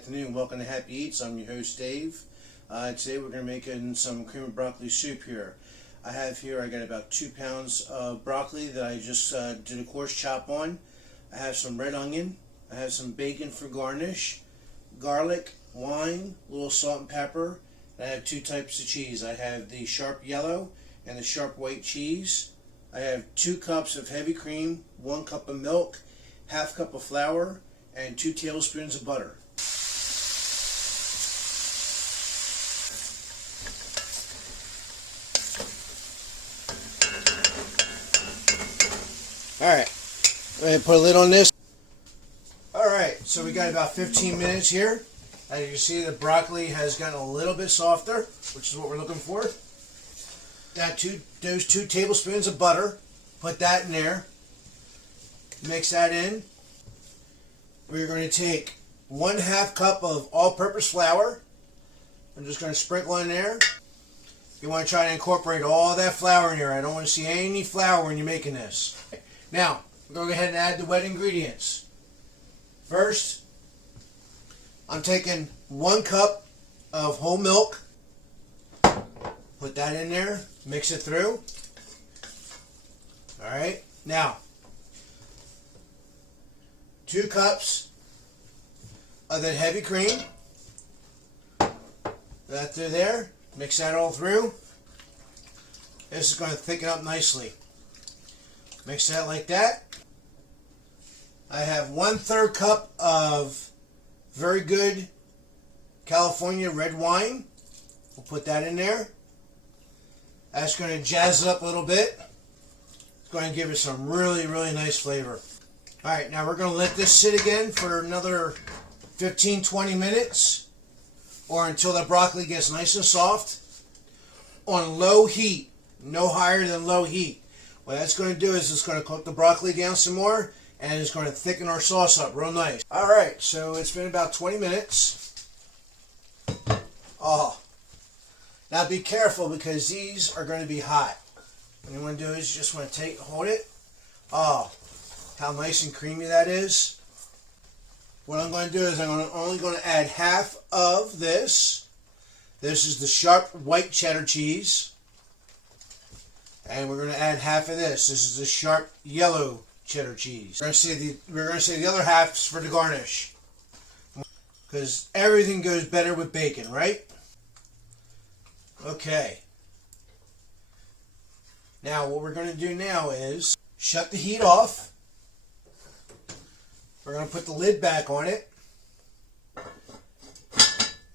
afternoon. Welcome to Happy Eats. I'm your host Dave. Today we're going to be making some cream of broccoli soup here. I got about 2 pounds of broccoli that I just did a coarse chop on. I have some red onion. I have some bacon for garnish, garlic, wine, a little salt and pepper. And I have 2 types of cheese. I have the sharp yellow and the sharp white cheese. I have 2 cups of heavy cream, 1 cup of milk, half cup of flour, and 2 tablespoons of butter. Alright, I'm going to put a lid on this. Alright, so we got about 15 minutes here. As you can see, the broccoli has gotten a little bit softer, which is what we're looking for. Those 2 tablespoons of butter, put that in there. Mix that in. We're going to take 1/2 cup of all-purpose flour. I'm just going to sprinkle in there. You want to try to incorporate all that flour in here. I don't want to see any flour when you're making this. Now, we're going to go ahead and add the wet ingredients. First, I'm taking 1 cup of whole milk. Put that in there. Mix it through. Alright, now 2 cups of that heavy cream. That through there. Mix that all through. This is going to thicken up nicely. Mix that like that. I have 1/3 cup of very good California red wine. We'll put that in there. That's going to jazz it up a little bit. It's going to give it some really, really nice flavor. Alright, now we're going to let this sit again for another 15-20 minutes, or until the broccoli gets nice and soft on low heat, no higher than low heat. What that's going to do is it's going to cook the broccoli down some more, and it's going to thicken our sauce up real nice. Alright, so it's been about 20 minutes. Oh, now be careful because these are going to be hot. What you want to do is you just want to hold it. Oh, how nice and creamy that is. What I'm going to do is I'm only going to add half of this. This is the sharp white cheddar cheese. And we're going to add half of this. This is the sharp yellow cheddar cheese. We're going to say the other half's for the garnish. Because everything goes better with bacon, right? Okay. Now what we're going to do now is shut the heat off. We're going to put the lid back on it.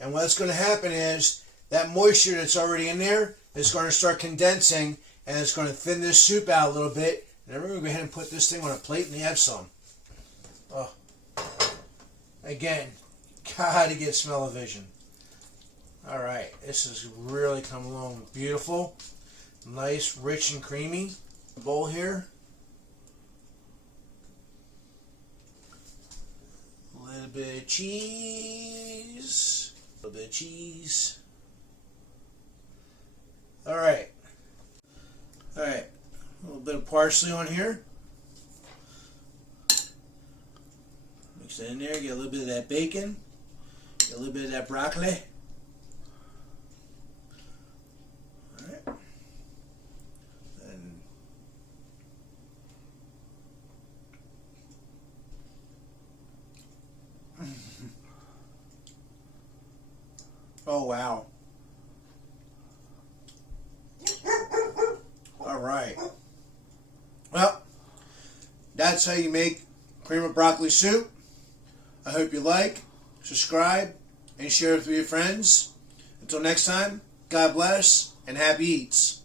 And what's going to happen is that moisture that's already in there is going to start condensing, and it's going to thin this soup out a little bit. And then we're going to go ahead and put this thing on a plate and have some. Oh. Again, gotta get smell-o-vision. Alright, this is really coming along beautiful. Nice, rich, and creamy. Bowl here. A little bit of cheese. A little bit of cheese. Alright. Alright. A little bit of parsley on here. Mix it in there. Get a little bit of that bacon. Get a little bit of that broccoli. Alright. Oh, wow. Alright. Well, that's how you make cream of broccoli soup. I hope you like, subscribe, and share it with your friends. Until next time, God bless, and happy eats.